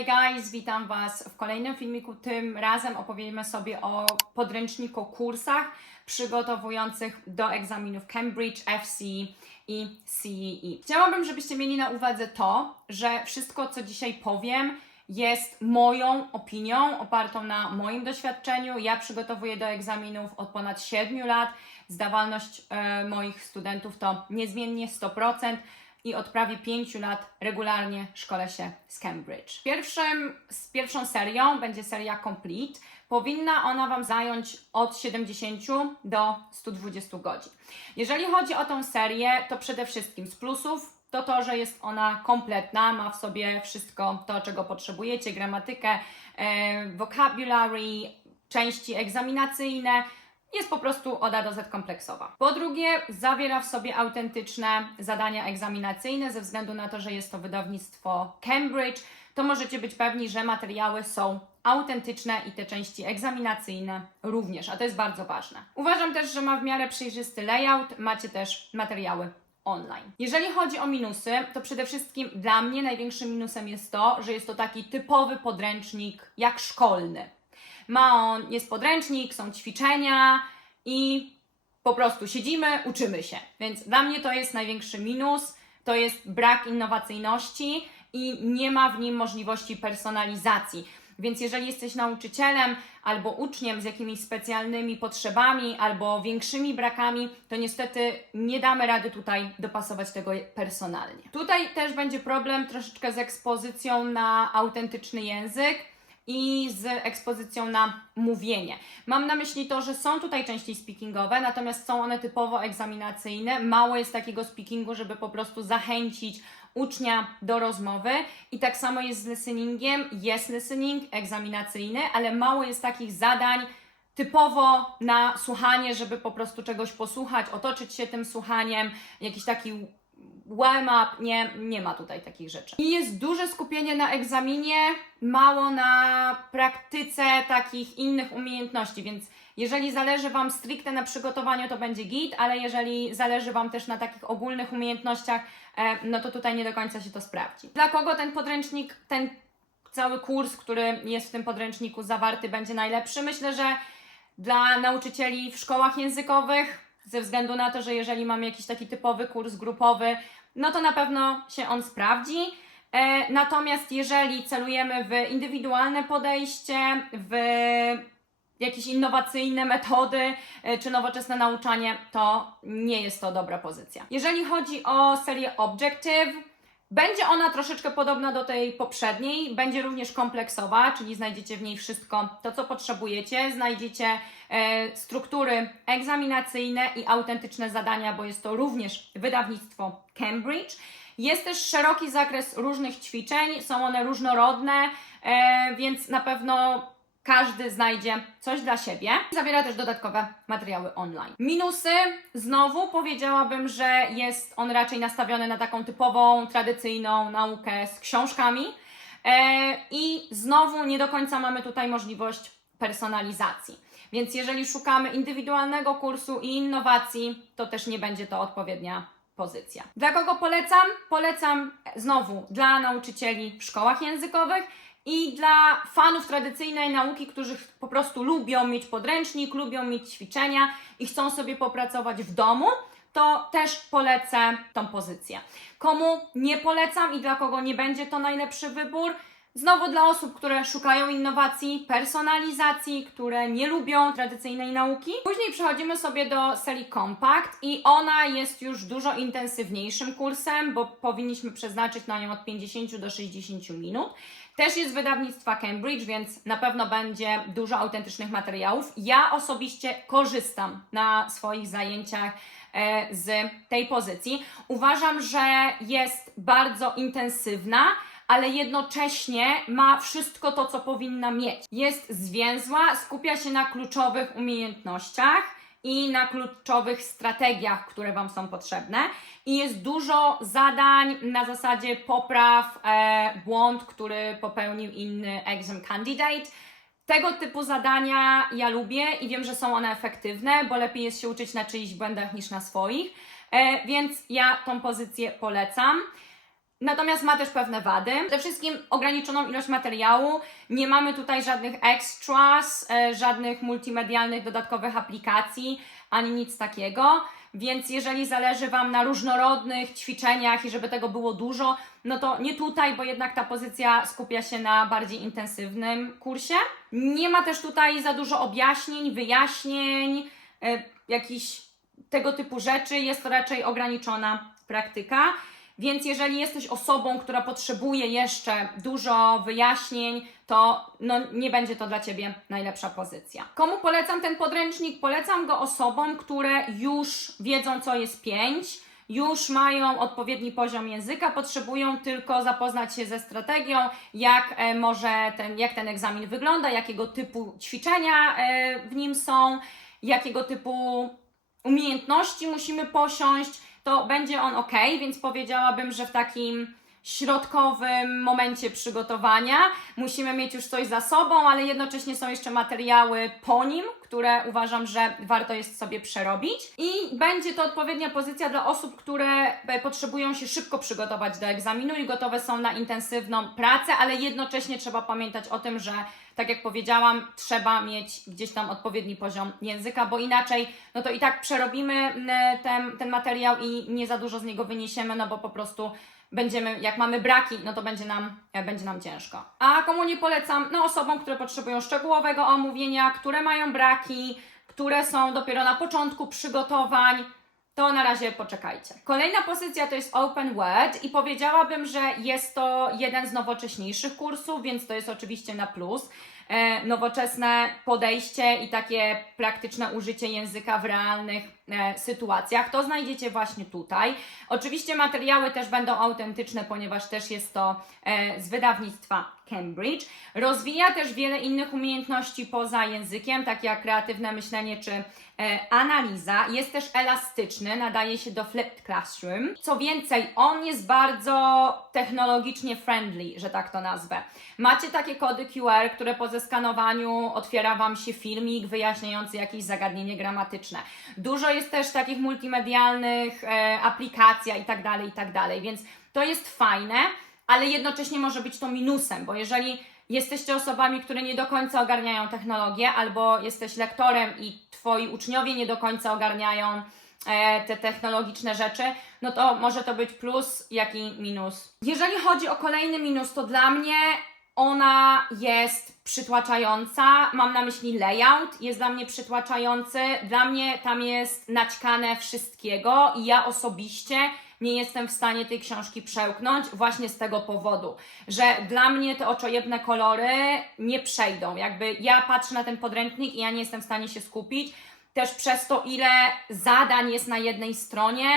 Hey guys, witam Was w kolejnym filmiku. Tym razem opowiemy sobie o podręczniku kursach przygotowujących do egzaminów Cambridge, FCE i CEE. Chciałabym, żebyście mieli na uwadze to, że wszystko, co dzisiaj powiem, jest moją opinią, opartą na moim doświadczeniu. Ja przygotowuję do egzaminów od ponad 7 lat. Zdawalność e, moich studentów to niezmiennie 100% i od prawie 5 lat regularnie szkolę się z Cambridge. Pierwszym, z pierwszą serią będzie seria Complete. Powinna ona Wam zająć od 70 do 120 godzin. Jeżeli chodzi o tą serię, to przede wszystkim z plusów to to, że jest ona kompletna, ma w sobie wszystko to, czego potrzebujecie, gramatykę, e, vocabulary, części egzaminacyjne, jest po prostu od A do Z kompleksowa. Po drugie, zawiera w sobie autentyczne zadania egzaminacyjne, ze względu na to, że jest to wydawnictwo Cambridge, to możecie być pewni, że materiały są autentyczne i te części egzaminacyjne również, a to jest bardzo ważne. Uważam też, że ma w miarę przejrzysty layout, macie też materiały online. Jeżeli chodzi o minusy, to przede wszystkim dla mnie największym minusem jest to, że jest to taki typowy podręcznik jak szkolny. Ma on, jest podręcznik, są ćwiczenia i po prostu siedzimy, uczymy się. Więc dla mnie to jest największy minus, to jest brak innowacyjności i nie ma w nim możliwości personalizacji. Więc jeżeli jesteś nauczycielem albo uczniem z jakimiś specjalnymi potrzebami albo większymi brakami, to niestety nie damy rady tutaj dopasować tego personalnie. Tutaj też będzie problem troszeczkę z ekspozycją na autentyczny język i z ekspozycją na mówienie. Mam na myśli to, że są tutaj części speakingowe, natomiast są one typowo egzaminacyjne. Mało jest takiego speakingu, żeby po prostu zachęcić ucznia do rozmowy i tak samo jest z listeningiem. Jest listening egzaminacyjny, ale mało jest takich zadań typowo na słuchanie, żeby po prostu czegoś posłuchać, otoczyć się tym słuchaniem, jakiś taki warm-up, nie, nie ma tutaj takich rzeczy. I jest duże skupienie na egzaminie, mało na praktyce takich innych umiejętności, więc jeżeli zależy Wam stricte na przygotowaniu, to będzie git, ale jeżeli zależy Wam też na takich ogólnych umiejętnościach, e, no to tutaj nie do końca się to sprawdzi. Dla kogo ten podręcznik, ten cały kurs, który jest w tym podręczniku zawarty, będzie najlepszy? Myślę, że dla nauczycieli w szkołach językowych, ze względu na to, że jeżeli mam jakiś taki typowy kurs grupowy, no to na pewno się on sprawdzi. E, natomiast jeżeli celujemy w indywidualne podejście, w jakieś innowacyjne metody e, czy nowoczesne nauczanie, to nie jest to dobra pozycja. Jeżeli chodzi o serię Objective, będzie ona troszeczkę podobna do tej poprzedniej, będzie również kompleksowa, czyli znajdziecie w niej wszystko to, co potrzebujecie. Znajdziecie e, struktury egzaminacyjne i autentyczne zadania, bo jest to również wydawnictwo Cambridge. Jest też szeroki zakres różnych ćwiczeń, są one różnorodne, e, więc na pewno każdy znajdzie coś dla siebie. Zawiera też dodatkowe materiały online. Minusy, znowu powiedziałabym, że jest on raczej nastawiony na taką typową, tradycyjną naukę z książkami. E, I znowu nie do końca mamy tutaj możliwość personalizacji. Więc jeżeli szukamy indywidualnego kursu i innowacji, to też nie będzie to odpowiednia pozycja. Dla kogo polecam? Polecam znowu dla nauczycieli w szkołach językowych i dla fanów tradycyjnej nauki, którzy po prostu lubią mieć podręcznik, lubią mieć ćwiczenia i chcą sobie popracować w domu, to też polecę tą pozycję. Komu nie polecam i dla kogo nie będzie to najlepszy wybór? Znowu dla osób, które szukają innowacji, personalizacji, które nie lubią tradycyjnej nauki. Później przechodzimy sobie do serii Compact i ona jest już dużo intensywniejszym kursem, bo powinniśmy przeznaczyć na nią od 50 do 60 minut. Też jest z wydawnictwa Cambridge, więc na pewno będzie dużo autentycznych materiałów. Ja osobiście korzystam na swoich zajęciach e, z tej pozycji. Uważam, że jest bardzo intensywna ale jednocześnie ma wszystko to, co powinna mieć. Jest zwięzła, skupia się na kluczowych umiejętnościach i na kluczowych strategiach, które Wam są potrzebne. I jest dużo zadań na zasadzie popraw e, błąd, który popełnił inny exam candidate. Tego typu zadania ja lubię i wiem, że są one efektywne, bo lepiej jest się uczyć na czyichś błędach niż na swoich, e, więc ja tą pozycję polecam. Natomiast ma też pewne wady. Przede wszystkim ograniczoną ilość materiału. Nie mamy tutaj żadnych extras, e, żadnych multimedialnych dodatkowych aplikacji, ani nic takiego. Więc jeżeli zależy Wam na różnorodnych ćwiczeniach i żeby tego było dużo, no to nie tutaj, bo jednak ta pozycja skupia się na bardziej intensywnym kursie. Nie ma też tutaj za dużo objaśnień, wyjaśnień, e, jakichś tego typu rzeczy. Jest to raczej ograniczona praktyka. Więc jeżeli jesteś osobą, która potrzebuje jeszcze dużo wyjaśnień, to no, nie będzie to dla Ciebie najlepsza pozycja. Komu polecam ten podręcznik? Polecam go osobom, które już wiedzą, co jest pięć, już mają odpowiedni poziom języka, potrzebują tylko zapoznać się ze strategią, jak e, może ten, jak ten egzamin wygląda, jakiego typu ćwiczenia e, w nim są, jakiego typu umiejętności musimy posiąść, to będzie on ok, więc powiedziałabym, że w takim środkowym momencie przygotowania musimy mieć już coś za sobą, ale jednocześnie są jeszcze materiały po nim, które uważam, że warto jest sobie przerobić. I będzie to odpowiednia pozycja dla osób, które e, potrzebują się szybko przygotować do egzaminu i gotowe są na intensywną pracę, ale jednocześnie trzeba pamiętać o tym, że tak jak powiedziałam, trzeba mieć gdzieś tam odpowiedni poziom języka, bo inaczej, no to i tak przerobimy ten, ten materiał i nie za dużo z niego wyniesiemy, no bo po prostu będziemy, jak mamy braki, no to będzie nam, e, będzie nam ciężko. A komu nie polecam? No osobom, które potrzebują szczegółowego omówienia, które mają braki, które są dopiero na początku przygotowań, to na razie poczekajcie. Kolejna pozycja to jest Open Word i powiedziałabym, że jest to jeden z nowocześniejszych kursów, więc to jest oczywiście na plus. E, nowoczesne podejście i takie praktyczne użycie języka w realnych e, sytuacjach. To znajdziecie właśnie tutaj. Oczywiście materiały też będą autentyczne, ponieważ też jest to e, z wydawnictwa Cambridge. Rozwija też wiele innych umiejętności poza językiem, takie jak kreatywne myślenie czy analiza. Jest też elastyczny, nadaje się do Flipped Classroom. Co więcej, on jest bardzo technologicznie friendly, że tak to nazwę. Macie takie kody QR, które po zeskanowaniu otwiera Wam się filmik wyjaśniający jakieś zagadnienie gramatyczne. Dużo jest też takich multimedialnych e, aplikacja i tak dalej, i tak dalej, więc to jest fajne ale jednocześnie może być to minusem, bo jeżeli jesteście osobami, które nie do końca ogarniają technologię, albo jesteś lektorem i twoi uczniowie nie do końca ogarniają e, te technologiczne rzeczy, no to może to być plus, jak i minus. Jeżeli chodzi o kolejny minus, to dla mnie ona jest przytłaczająca. Mam na myśli layout, jest dla mnie przytłaczający. Dla mnie tam jest naćkane wszystkiego i ja osobiście nie jestem w stanie tej książki przełknąć właśnie z tego powodu, że dla mnie te oczojebne kolory nie przejdą. Jakby ja patrzę na ten podręcznik i ja nie jestem w stanie się skupić. Też przez to, ile zadań jest na jednej stronie,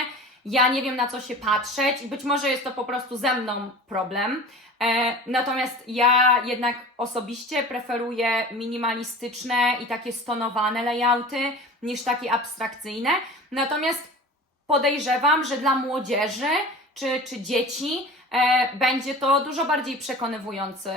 ja nie wiem na co się patrzeć i być może jest to po prostu ze mną problem. E, natomiast ja jednak osobiście preferuję minimalistyczne i takie stonowane layouty niż takie abstrakcyjne. Natomiast podejrzewam, że dla młodzieży czy, czy dzieci e, będzie to dużo bardziej przekonywujący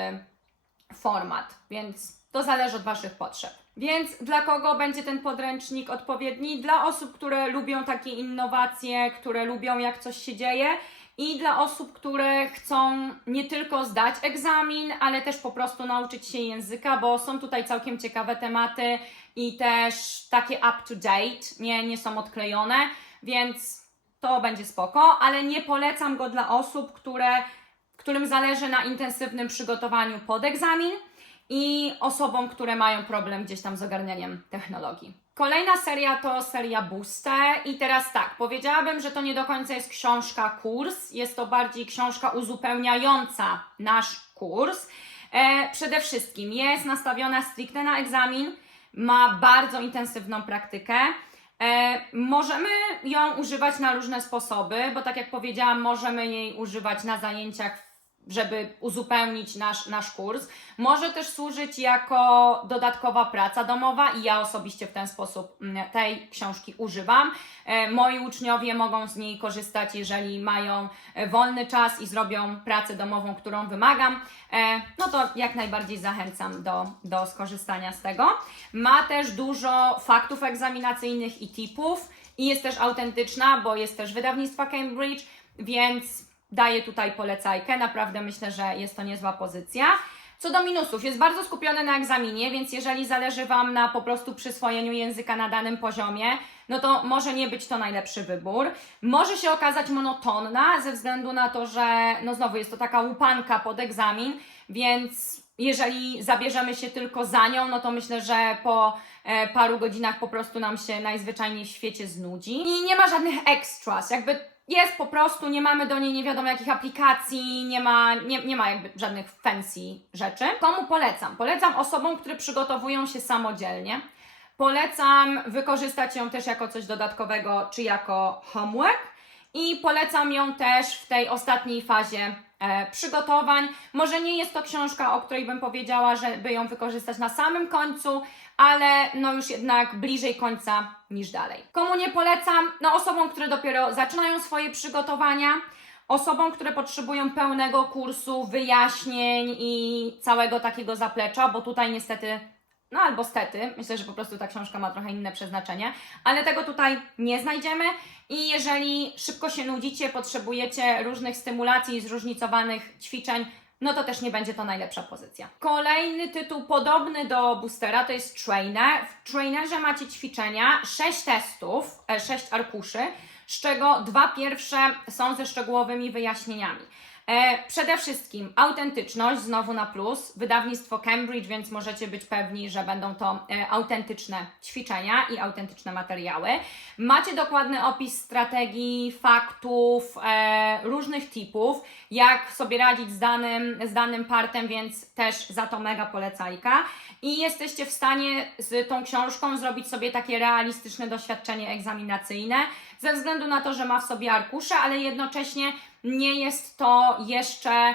format, więc to zależy od Waszych potrzeb. Więc dla kogo będzie ten podręcznik odpowiedni? Dla osób, które lubią takie innowacje, które lubią jak coś się dzieje i dla osób, które chcą nie tylko zdać egzamin, ale też po prostu nauczyć się języka, bo są tutaj całkiem ciekawe tematy i też takie up to date, nie, nie są odklejone, więc to będzie spoko, ale nie polecam go dla osób, które, którym zależy na intensywnym przygotowaniu pod egzamin i osobom, które mają problem gdzieś tam z ogarnianiem technologii. Kolejna seria to seria Booste i teraz tak, powiedziałabym, że to nie do końca jest książka kurs, jest to bardziej książka uzupełniająca nasz kurs. E, przede wszystkim jest nastawiona stricte na egzamin, ma bardzo intensywną praktykę. E, możemy ją używać na różne sposoby, bo tak jak powiedziałam, możemy jej używać na zajęciach żeby uzupełnić nasz, nasz kurs. Może też służyć jako dodatkowa praca domowa i ja osobiście w ten sposób mm, tej książki używam. E, moi uczniowie mogą z niej korzystać, jeżeli mają e, wolny czas i zrobią pracę domową, którą wymagam. E, no to jak najbardziej zachęcam do, do skorzystania z tego. Ma też dużo faktów egzaminacyjnych i tipów i jest też autentyczna, bo jest też wydawnictwa Cambridge, więc daję tutaj polecajkę. Naprawdę myślę, że jest to niezła pozycja. Co do minusów, jest bardzo skupiony na egzaminie, więc jeżeli zależy Wam na po prostu przyswojeniu języka na danym poziomie, no to może nie być to najlepszy wybór. Może się okazać monotonna ze względu na to, że no znowu jest to taka łupanka pod egzamin, więc jeżeli zabierzemy się tylko za nią, no to myślę, że po e, paru godzinach po prostu nam się najzwyczajniej w świecie znudzi. I nie ma żadnych extras, jakby jest po prostu, nie mamy do niej nie wiadomo jakich aplikacji, nie ma, nie, nie ma jakby żadnych fancy rzeczy. Komu polecam? Polecam osobom, które przygotowują się samodzielnie. Polecam wykorzystać ją też jako coś dodatkowego, czy jako homework. I polecam ją też w tej ostatniej fazie e, przygotowań. Może nie jest to książka, o której bym powiedziała, żeby ją wykorzystać na samym końcu, ale no już jednak bliżej końca niż dalej. Komu nie polecam? No osobom, które dopiero zaczynają swoje przygotowania, osobom, które potrzebują pełnego kursu, wyjaśnień i całego takiego zaplecza, bo tutaj niestety no albo stety, myślę, że po prostu ta książka ma trochę inne przeznaczenie, ale tego tutaj nie znajdziemy i jeżeli szybko się nudzicie, potrzebujecie różnych stymulacji, zróżnicowanych ćwiczeń, no to też nie będzie to najlepsza pozycja. Kolejny tytuł podobny do boostera to jest trainer. W trainerze macie ćwiczenia, 6 testów, 6 arkuszy, z czego dwa pierwsze są ze szczegółowymi wyjaśnieniami. E, przede wszystkim autentyczność, znowu na plus, wydawnictwo Cambridge, więc możecie być pewni, że będą to e, autentyczne ćwiczenia i autentyczne materiały. Macie dokładny opis strategii, faktów, e, różnych typów, jak sobie radzić z danym, z danym partem, więc też za to mega polecajka. I jesteście w stanie z tą książką zrobić sobie takie realistyczne doświadczenie egzaminacyjne, ze względu na to, że ma w sobie arkusze, ale jednocześnie nie jest to jeszcze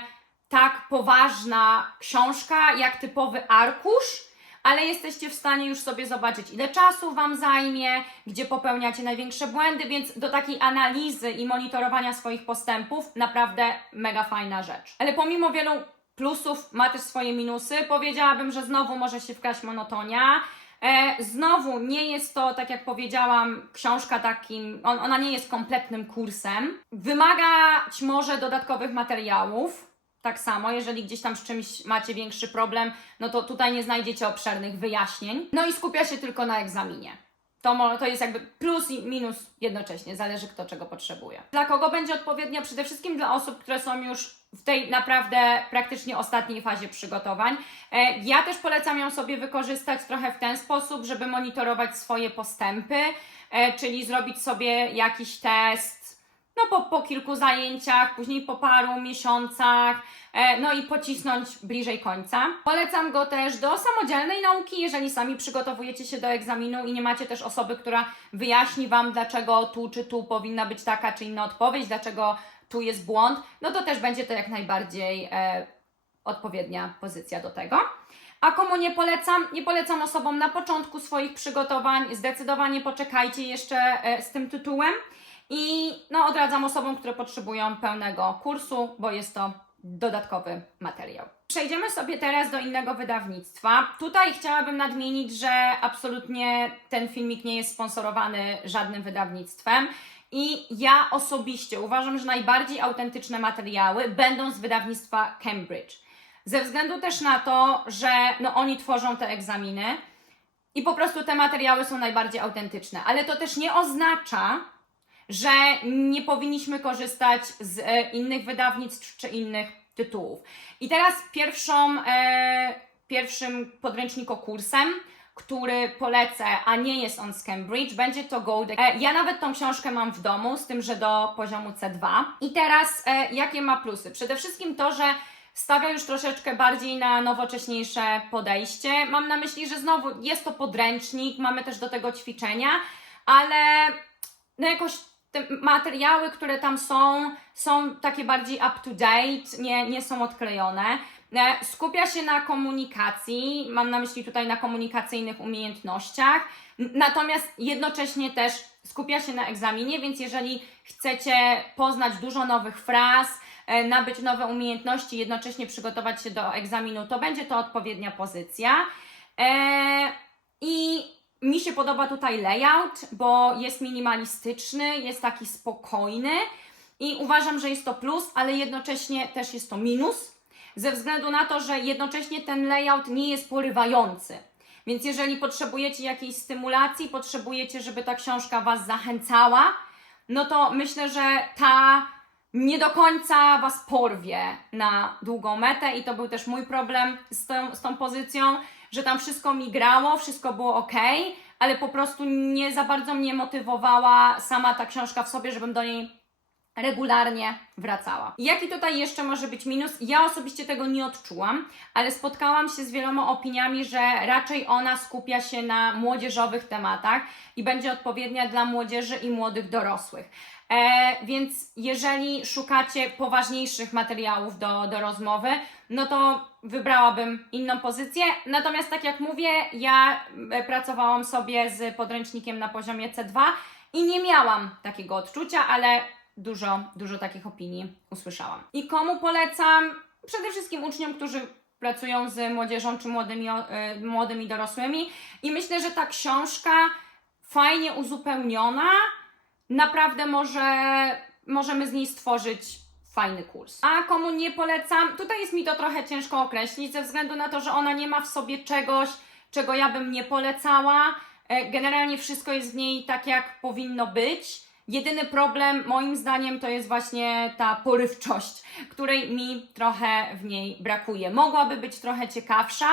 tak poważna książka jak typowy arkusz, ale jesteście w stanie już sobie zobaczyć, ile czasu Wam zajmie, gdzie popełniacie największe błędy, więc do takiej analizy i monitorowania swoich postępów naprawdę mega fajna rzecz. Ale pomimo wielu plusów ma też swoje minusy. Powiedziałabym, że znowu może się wkraść monotonia. E, znowu nie jest to, tak jak powiedziałam, książka takim, on, ona nie jest kompletnym kursem. Wymagać może dodatkowych materiałów. Tak samo, jeżeli gdzieś tam z czymś macie większy problem, no to tutaj nie znajdziecie obszernych wyjaśnień. No i skupia się tylko na egzaminie. To, to jest jakby plus i minus jednocześnie, zależy kto czego potrzebuje. Dla kogo będzie odpowiednia? Przede wszystkim dla osób, które są już w tej naprawdę praktycznie ostatniej fazie przygotowań. E, Ja też polecam ją sobie wykorzystać trochę w ten sposób, żeby monitorować swoje postępy, e, czyli zrobić sobie jakiś test, no po, kilku zajęciach, później po paru miesiącach, e, no i pocisnąć bliżej końca. Polecam go też do samodzielnej nauki, jeżeli sami przygotowujecie się do egzaminu i nie macie też osoby, która wyjaśni Wam, dlaczego tu czy tu powinna być taka czy inna odpowiedź, dlaczego tu jest błąd, no to też będzie to jak najbardziej e, odpowiednia pozycja do tego. A komu nie polecam? Nie polecam osobom na początku swoich przygotowań. Zdecydowanie poczekajcie jeszcze e, z tym tytułem. I no, odradzam osobom, które potrzebują pełnego kursu, bo jest to dodatkowy materiał. Przejdziemy sobie teraz do innego wydawnictwa. Tutaj chciałabym nadmienić, że absolutnie ten filmik nie jest sponsorowany żadnym wydawnictwem. I ja osobiście uważam, że najbardziej autentyczne materiały będą z wydawnictwa Cambridge. Ze względu też na to, że no, oni tworzą te egzaminy i po prostu te materiały są najbardziej autentyczne. Ale to też nie oznacza, że nie powinniśmy korzystać z e, innych wydawnictw czy innych tytułów. I teraz pierwszą, e, pierwszym podręcznikokursem, który polecę, a nie jest on z Cambridge, będzie to Goldek. E, ja nawet tą książkę mam w domu, z tym, że do poziomu C2. I teraz e, jakie ma plusy? Przede wszystkim to, że stawia już troszeczkę bardziej na nowocześniejsze podejście. Mam na myśli, że znowu jest to podręcznik, mamy też do tego ćwiczenia, ale no jakoś te materiały, które tam są, są takie bardziej up to date, nie, nie są odklejone. E, Skupia się na komunikacji, mam na myśli tutaj na komunikacyjnych umiejętnościach, natomiast jednocześnie też skupia się na egzaminie, więc jeżeli chcecie poznać dużo nowych fraz, e, nabyć nowe umiejętności, jednocześnie przygotować się do egzaminu, to będzie to odpowiednia pozycja. E, I mi się podoba tutaj layout, bo jest minimalistyczny, jest taki spokojny I uważam, że jest to plus, ale jednocześnie też jest to minus, ze względu na to, że jednocześnie ten layout nie jest porywający. Więc jeżeli potrzebujecie jakiejś stymulacji, potrzebujecie, żeby ta książka Was zachęcała, no to myślę, że ta nie do końca Was porwie na długą metę i to był też mój problem z tą, z tą pozycją, że tam wszystko mi grało, wszystko było ok, ale po prostu nie za bardzo mnie motywowała sama ta książka w sobie, żebym do niej regularnie wracała. Jaki tutaj jeszcze może być minus? Ja osobiście tego nie odczułam, ale spotkałam się z wieloma opiniami, że raczej ona skupia się na młodzieżowych tematach i będzie odpowiednia dla młodzieży i młodych dorosłych. E, więc jeżeli szukacie poważniejszych materiałów do, do rozmowy, no to wybrałabym inną pozycję. Natomiast tak jak mówię, ja e, pracowałam sobie z podręcznikiem na poziomie C2 i nie miałam takiego odczucia, ale dużo, dużo takich opinii usłyszałam. I komu polecam? Przede wszystkim uczniom, którzy pracują z młodzieżą czy młodymi, y, młodymi dorosłymi. I myślę, że ta książka fajnie uzupełniona, naprawdę może, możemy z niej stworzyć fajny kurs. A komu nie polecam? Tutaj jest mi to trochę ciężko określić, ze względu na to, że ona nie ma w sobie czegoś, czego ja bym nie polecała. E, Generalnie wszystko jest w niej tak, jak powinno być. Jedyny problem, moim zdaniem, to jest właśnie ta porywczość, której mi trochę w niej brakuje. Mogłaby być trochę ciekawsza,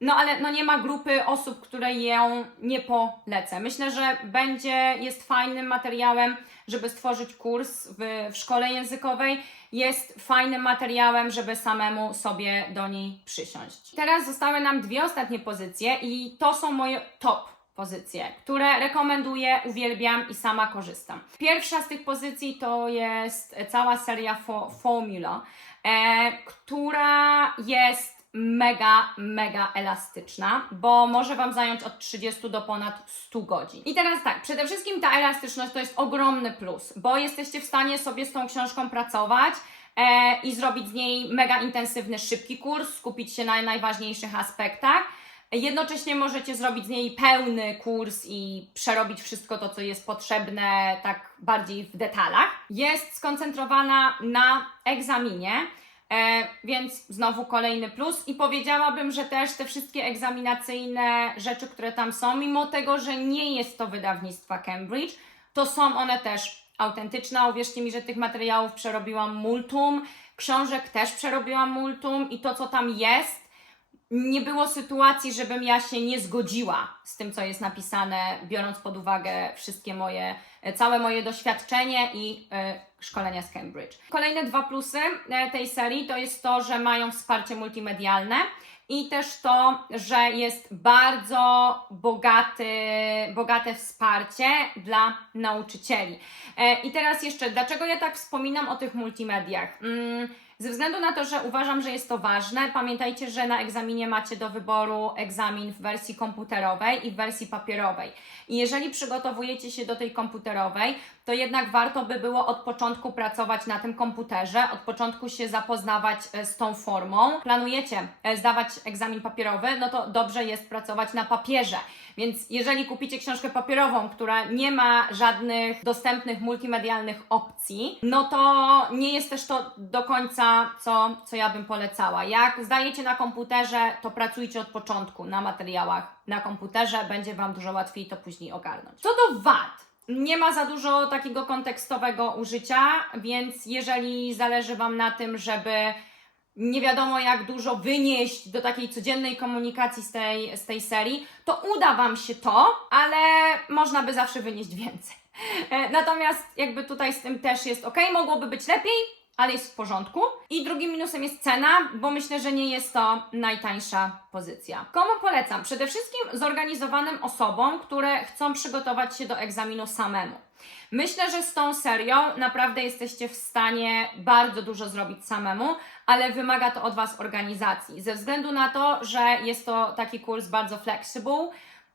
no ale no nie ma grupy osób, które ją nie polecę. Myślę, że będzie, jest fajnym materiałem, żeby stworzyć kurs w, w szkole językowej. Jest fajnym materiałem, żeby samemu sobie do niej przysiąść. Teraz zostały nam dwie ostatnie pozycje i to są moje top pozycje, które rekomenduję, uwielbiam i sama korzystam. Pierwsza z tych pozycji to jest cała seria Fo- Formula, e, która jest mega, mega elastyczna, bo może Wam zająć od 30 do ponad 100 godzin. I teraz tak, przede wszystkim ta elastyczność to jest ogromny plus, bo jesteście w stanie sobie z tą książką pracować e, i zrobić z niej mega intensywny, szybki kurs, skupić się na najważniejszych aspektach. Jednocześnie możecie zrobić z niej pełny kurs i przerobić wszystko to, co jest potrzebne, tak bardziej w detalach. Jest skoncentrowana na egzaminie, e, więc znowu kolejny plus. I powiedziałabym, że też te wszystkie egzaminacyjne rzeczy, które tam są, mimo tego, że nie jest to wydawnictwa Cambridge, to są one też autentyczne. Uwierzcie mi, że tych materiałów przerobiłam multum, książek też przerobiłam multum i to, co tam jest, nie było sytuacji, żebym ja się nie zgodziła z tym, co jest napisane, biorąc pod uwagę wszystkie moje, e, całe moje doświadczenie i e, szkolenia z Cambridge. Kolejne dwa plusy e, tej serii to jest to, że mają wsparcie multimedialne i też to, że jest bardzo bogaty, bogate wsparcie dla nauczycieli. I teraz jeszcze, dlaczego ja tak wspominam o tych multimediach? Ze względu na to, że uważam, że jest to ważne, pamiętajcie, że na egzaminie macie do wyboru egzamin w wersji komputerowej i w wersji papierowej. I jeżeli przygotowujecie się do tej komputerowej, to jednak warto by było od początku pracować na tym komputerze, od początku się zapoznawać e, z tą formą. Planujecie e, zdawać egzamin papierowy, no to dobrze jest pracować na papierze. Więc jeżeli kupicie książkę papierową, która nie ma żadnych dostępnych multimedialnych opcji, no to nie jest też to do końca, co, co ja bym polecała. Jak zdajecie na komputerze, to pracujcie od początku na materiałach na komputerze, będzie Wam dużo łatwiej to później ogarnąć. Co do wad, nie ma za dużo takiego kontekstowego użycia, więc jeżeli zależy Wam na tym, żeby nie wiadomo jak dużo wynieść do takiej codziennej komunikacji z tej, z tej serii, to uda Wam się to, ale można by zawsze wynieść więcej. E, Natomiast jakby tutaj z tym też jest ok, mogłoby być lepiej, ale jest w porządku. I drugim minusem jest cena, bo myślę, że nie jest to najtańsza pozycja. Komu polecam? Przede wszystkim zorganizowanym osobom, które chcą przygotować się do egzaminu samemu. Myślę, że z tą serią naprawdę jesteście w stanie bardzo dużo zrobić samemu, ale wymaga to od Was organizacji. Ze względu na to, że jest to taki kurs bardzo flexible,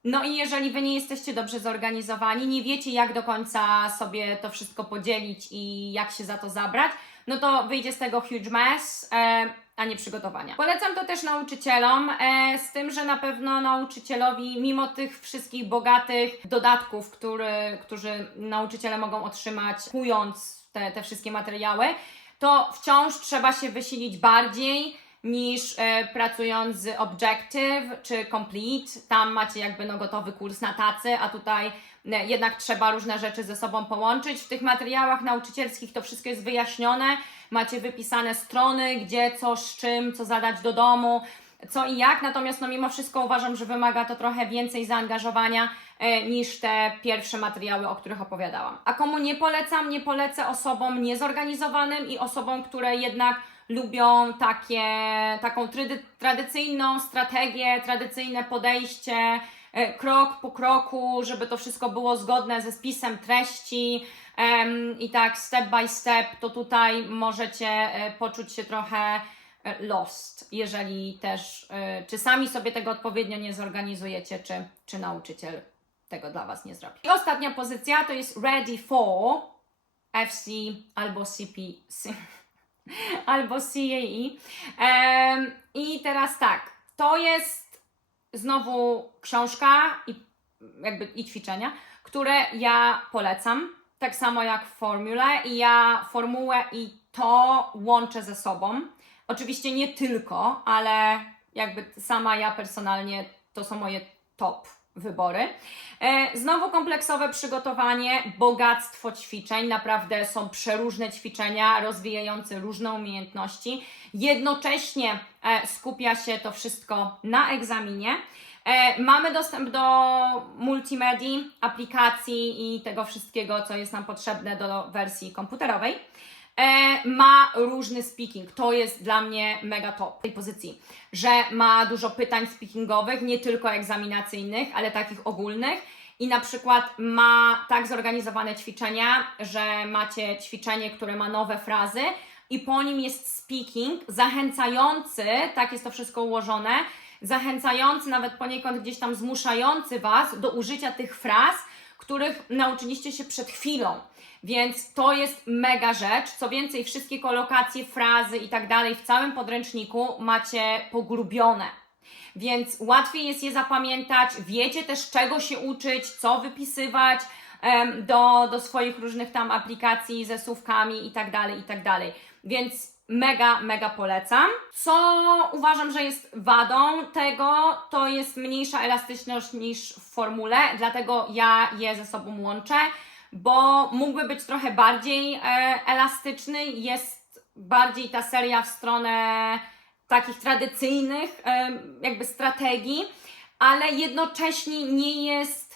no i jeżeli Wy nie jesteście dobrze zorganizowani, nie wiecie jak do końca sobie to wszystko podzielić i jak się za to zabrać, no to wyjdzie z tego huge mess, e, a nie przygotowania. Polecam to też nauczycielom, e, z tym, że na pewno nauczycielowi, mimo tych wszystkich bogatych dodatków, który, którzy nauczyciele mogą otrzymać, kupując te, te wszystkie materiały, to wciąż trzeba się wysilić bardziej niż e, pracując z Objective czy Complete. Tam macie jakby no gotowy kurs na tacy, a tutaj e, jednak trzeba różne rzeczy ze sobą połączyć. W tych materiałach nauczycielskich to wszystko jest wyjaśnione. Macie wypisane strony, gdzie, co, z czym, co zadać do domu, co i jak. Natomiast no mimo wszystko uważam, że wymaga to trochę więcej zaangażowania e, niż te pierwsze materiały, o których opowiadałam. A komu nie polecam? Nie polecę osobom niezorganizowanym i osobom, które jednak lubią takie, taką trady, tradycyjną strategię, tradycyjne podejście, e, krok po kroku, żeby to wszystko było zgodne ze spisem treści i tak step by step, to tutaj możecie e, poczuć się trochę e, lost, jeżeli też, czy sami sobie tego odpowiednio nie zorganizujecie, czy, czy nauczyciel tego dla Was nie zrobi. I ostatnia pozycja to jest ready for FC albo CPC albo CAE. I teraz tak, to jest znowu książka i jakby i ćwiczenia, które ja polecam, tak samo jak formule i ja formułę i to łączę ze sobą. Oczywiście nie tylko, ale jakby sama ja personalnie to są moje top wybory. E, Znowu kompleksowe przygotowanie, bogactwo ćwiczeń, naprawdę są przeróżne ćwiczenia rozwijające różne umiejętności. Jednocześnie e, skupia się to wszystko na egzaminie. E, Mamy dostęp do multimedii, aplikacji i tego wszystkiego, co jest nam potrzebne do wersji komputerowej. E, ma różny speaking. To jest dla mnie mega top tej pozycji, że ma dużo pytań speakingowych, nie tylko egzaminacyjnych, ale takich ogólnych. I na przykład ma tak zorganizowane ćwiczenia, że macie ćwiczenie, które ma nowe frazy i po nim jest speaking zachęcający, tak jest to wszystko ułożone, zachęcający, nawet poniekąd gdzieś tam zmuszający Was do użycia tych fraz, których nauczyliście się przed chwilą. Więc to jest mega rzecz. Co więcej, wszystkie kolokacje, frazy i tak dalej w całym podręczniku macie pogrubione. Więc łatwiej jest je zapamiętać, wiecie też czego się uczyć, co wypisywać do, do swoich różnych tam aplikacji ze słówkami i tak dalej, i tak dalej. Więc mega, mega polecam. Co uważam, że jest wadą tego, to jest mniejsza elastyczność niż w formule, dlatego ja je ze sobą łączę, bo mógłby być trochę bardziej e, elastyczny, jest bardziej ta seria w stronę takich tradycyjnych em, jakby strategii, ale jednocześnie nie jest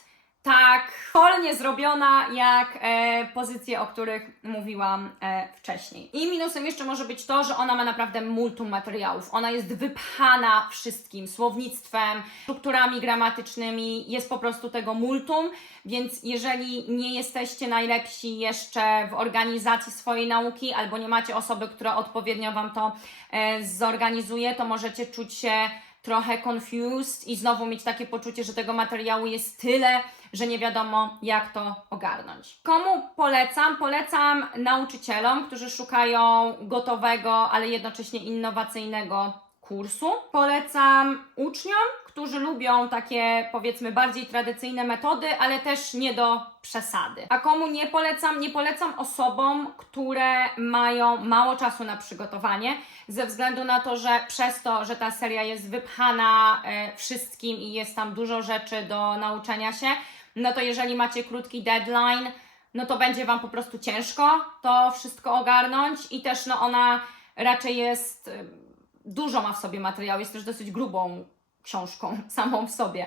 tak polnie zrobiona jak e, pozycje, o których mówiłam e, wcześniej. I minusem jeszcze może być to, że ona ma naprawdę multum materiałów. Ona jest wypchana wszystkim, słownictwem, strukturami gramatycznymi, jest po prostu tego multum, więc jeżeli nie jesteście najlepsi jeszcze w organizacji swojej nauki, albo nie macie osoby, która odpowiednio Wam to e, zorganizuje, to możecie czuć się trochę confused i znowu mieć takie poczucie, że tego materiału jest tyle, że nie wiadomo jak to ogarnąć. Komu polecam? Polecam nauczycielom, którzy szukają gotowego, ale jednocześnie innowacyjnego kursu. Polecam uczniom, którzy lubią takie powiedzmy bardziej tradycyjne metody, ale też nie do przesady. A komu nie polecam? Nie polecam osobom, które mają mało czasu na przygotowanie, ze względu na to, że przez to, że ta seria jest wypchana e, wszystkim i jest tam dużo rzeczy do nauczenia się, no to jeżeli macie krótki deadline, no to będzie Wam po prostu ciężko to wszystko ogarnąć i też no ona raczej jest, y, dużo ma w sobie materiału, jest też dosyć grubą książką samą w sobie,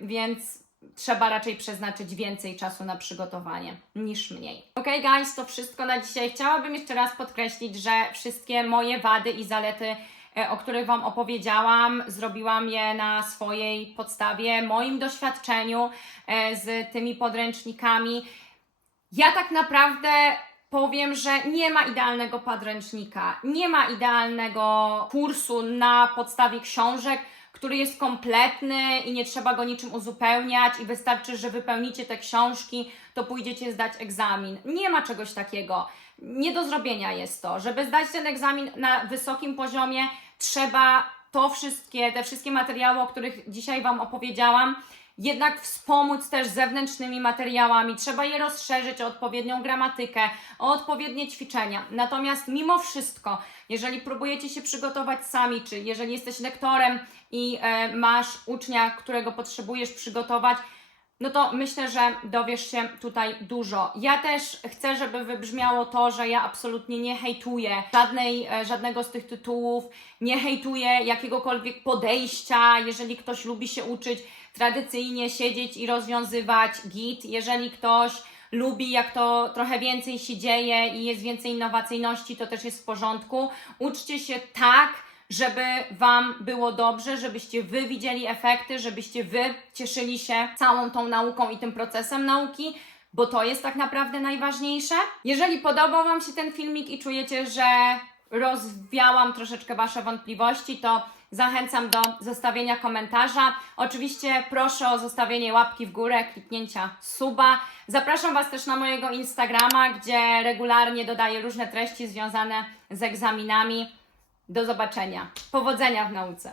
więc trzeba raczej przeznaczyć więcej czasu na przygotowanie niż mniej. Ok, guys, to wszystko na dzisiaj. Chciałabym jeszcze raz podkreślić, że wszystkie moje wady i zalety e, o których Wam opowiedziałam, zrobiłam je na swojej podstawie, moim doświadczeniu e, z tymi podręcznikami. Ja tak naprawdę powiem, że nie ma idealnego podręcznika, nie ma idealnego kursu na podstawie książek, który jest kompletny i nie trzeba go niczym uzupełniać i wystarczy, że wypełnicie te książki, to pójdziecie zdać egzamin. Nie ma czegoś takiego. Nie do zrobienia jest to. Żeby zdać ten egzamin na wysokim poziomie, trzeba to wszystkie, te wszystkie materiały, o których dzisiaj Wam opowiedziałam, jednak wspomóc też zewnętrznymi materiałami. Trzeba je rozszerzyć o odpowiednią gramatykę, o odpowiednie ćwiczenia. Natomiast mimo wszystko, jeżeli próbujecie się przygotować sami, czy jeżeli jesteś lektorem i e, masz ucznia, którego potrzebujesz przygotować, no to myślę, że dowiesz się tutaj dużo. Ja też chcę, żeby wybrzmiało to, że ja absolutnie nie hejtuję żadnej, e, żadnego z tych tytułów, nie hejtuję jakiegokolwiek podejścia, jeżeli ktoś lubi się uczyć tradycyjnie siedzieć i rozwiązywać git, jeżeli ktoś lubi, jak to trochę więcej się dzieje i jest więcej innowacyjności, to też jest w porządku. Uczcie się tak, żeby Wam było dobrze, żebyście Wy widzieli efekty, żebyście Wy cieszyli się całą tą nauką i tym procesem nauki, bo to jest tak naprawdę najważniejsze. Jeżeli podobał Wam się ten filmik i czujecie, że rozwiałam troszeczkę Wasze wątpliwości, to zachęcam do zostawienia komentarza. Oczywiście proszę o zostawienie łapki w górę, kliknięcia suba. Zapraszam Was też na mojego Instagrama, gdzie regularnie dodaję różne treści związane z egzaminami. Do zobaczenia. Powodzenia w nauce.